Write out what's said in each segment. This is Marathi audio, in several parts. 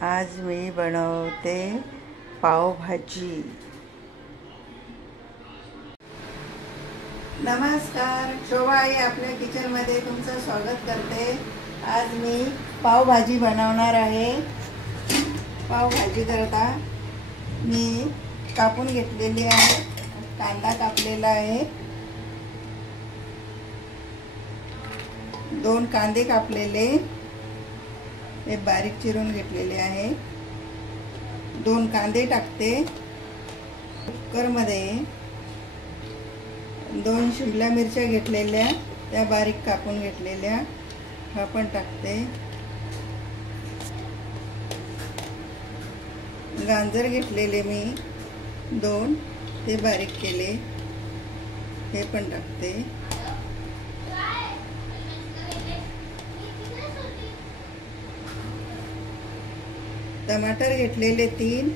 आज मी बनवते पावभाजी। नमस्कार, शोभा आई आपल्या किचनमध्ये तुमचं स्वागत करते। आज मी पावभाजी बनवणार आहे। पावभाजी करता मी कापून घेतलेली आहे, कांदा कापलेला आहे, 2 कांदे कापलेले हे बारीक चिरून घेतलेले आहे। 2 कांदे टाकते। कुकरमध्ये 2 शिमला मिरच्या घेतलेल्या त्या बारीक कापून घेतलेल्या हा पण टाकते। गाजर घेतलेले मी 2 ते बारीक केले हे पण टाकते। टमाटर घेतलेले 3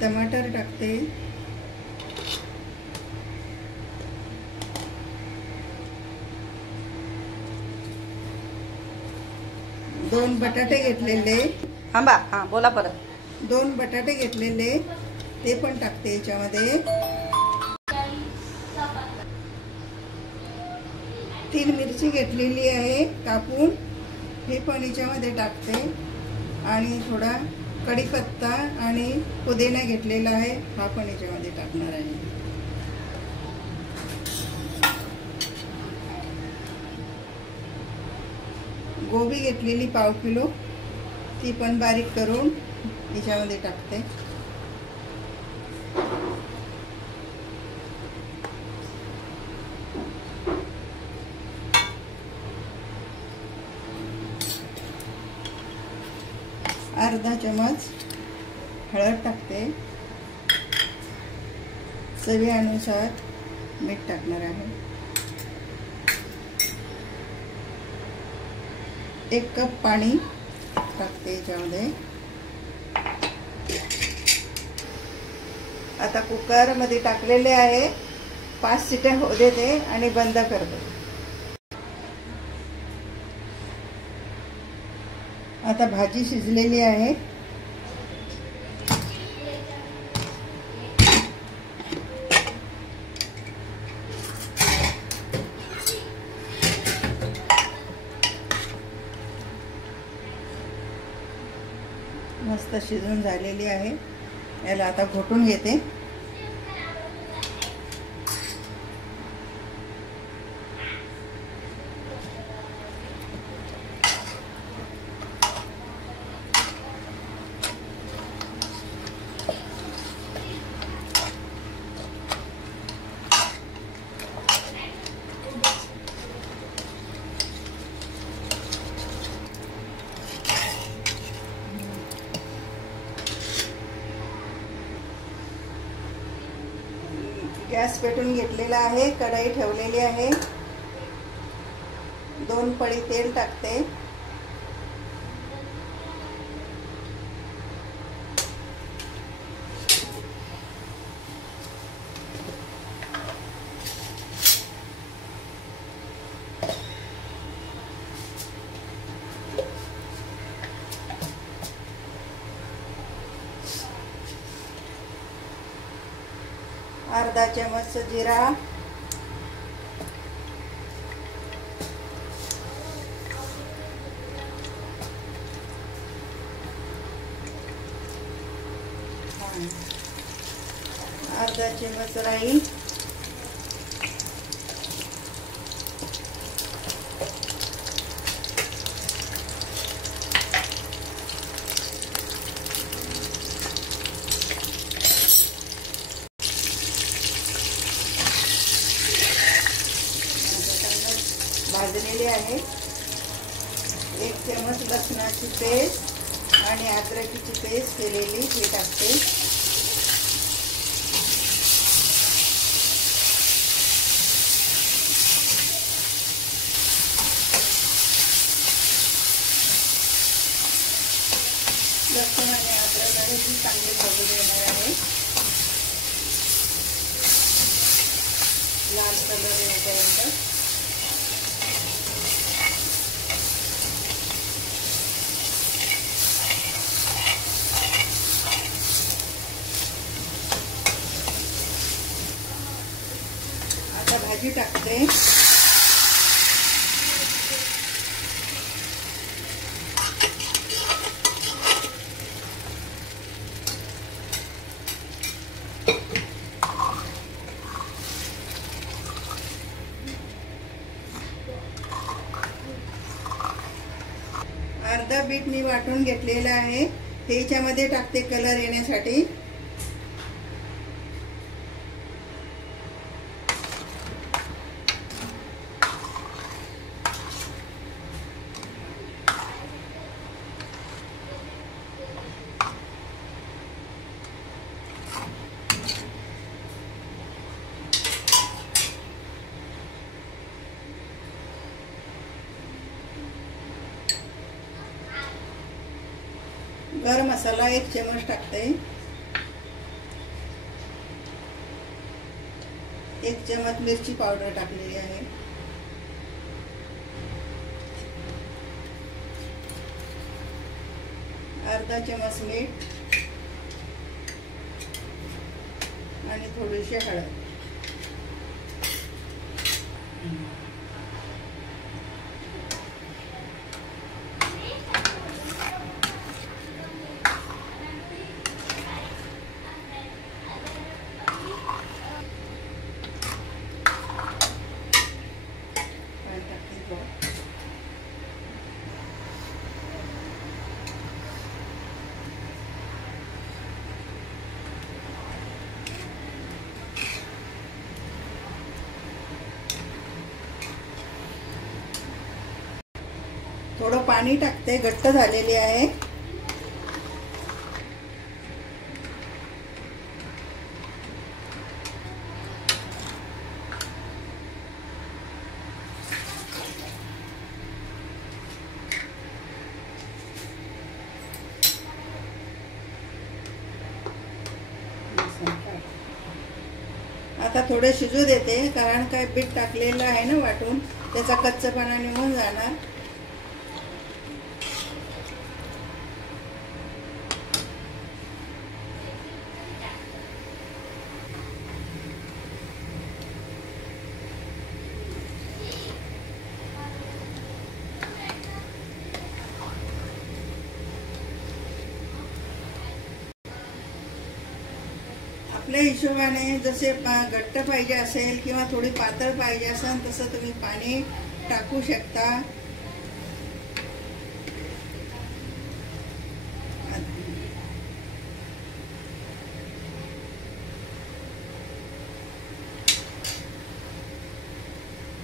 टमाटर टाकते। 2 बटाटे घेतलेले, हां बोला परत। 2 बटाटे घेतलेले ते पण टाकते याच्यामध्ये। 3 मिरची घेतलेली आहे कापून हे पण याच्यामध्ये टाकते आणि थोडा कढीपत्ता आणि पुदिना घेतलेला आहे हा पण याच्यामध्ये टाकणार आहे। गोबी घेतलेली पाव किलो ती पण बारीक करून याच्यामध्ये टाकते। अर्धा चमच हळद टाकते। चवीनुसार मीठ टाकणार आहे। 1 कप पाणी टाकते याच्यामध्ये। आता कुकर मध्ये टाकलेले आहे, 5 शिट्या होऊ देते आणि बंद करते। आता भाजी शिजलेली आहे। मस्त शिजून झालेली आहे। याला आता घोटून घेते। गॅस पेटून घेतलेला आहे, कढई ठेवलेली आहे। 2 पळी तेल टाकते। अर्धा चमच जीरा, अर्धा चमच राई, भाजलेली आहे। 1 चमच लसणाची पेस्ट आणि अद्रकीची पेस्ट केलेली ती टाकते। लसूण आणि अद्रक आणि ती चांगली भाजून देणार आहे। लाल कलर येईपर्यंत। टाकते. अर्धा बीट मी वाटून घेतलेला आहे. हे याच्यामध्ये टाकते कलर येण्यासाठी. गरम मसाला 1 चम्मच टाकते. 1 चम्मच मिरची पावडर टाकलेली आहे. अर्धा चम्मच मीठ आणि थोडीशी हळद. थोडं पाणी टाकते. घट्ट झालेली आहे. आता थोडे शिजू देते, कारण काय बीट टाकलेलं आहे ना वाटून, त्याचा कच्चपणा निघून जाणार. आपल्या हिशोबाने जसे घट्ट पाहिजे असेल किंवा थोडी पातळ पाहिजे असेल तसं तुम्ही पाणी टाकू शकता.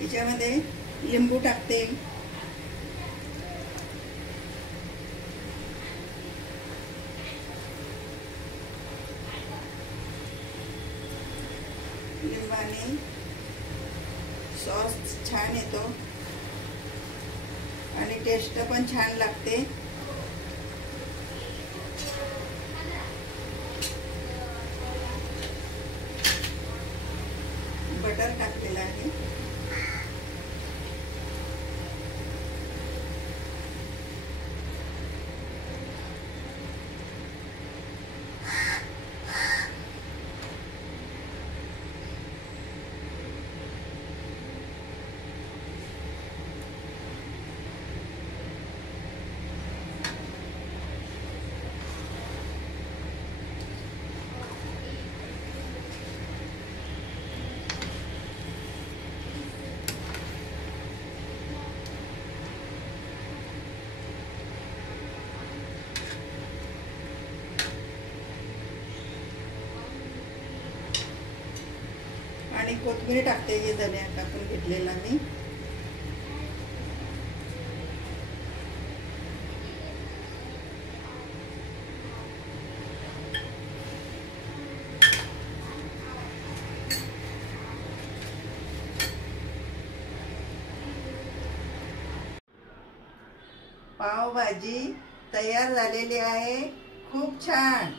याच्यामध्ये लिंबू टाकते. लिंबाने सॉस छान येतो आणि टेस्ट पण छान लागते. बटर टाकलेलं आहे. आणि कोथिंबीर टाकते. हे धनिया टाकून घेतलेला मी. पावभाजी तयार झालेली आहे. खूप छान.